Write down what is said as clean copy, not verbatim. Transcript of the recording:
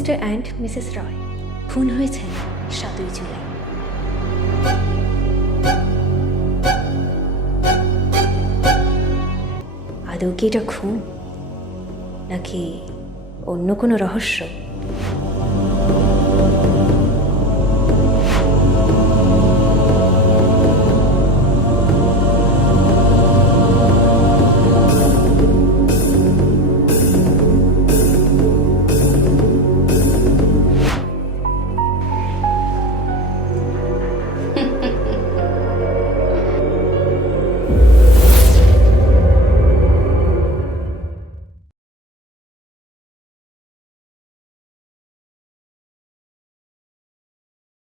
Mister and Mrs রয় খুন হয়েছেন 7ই জুলাই। আদৌ কি এটা খুন নাকি অন্য কোনো রহস্য?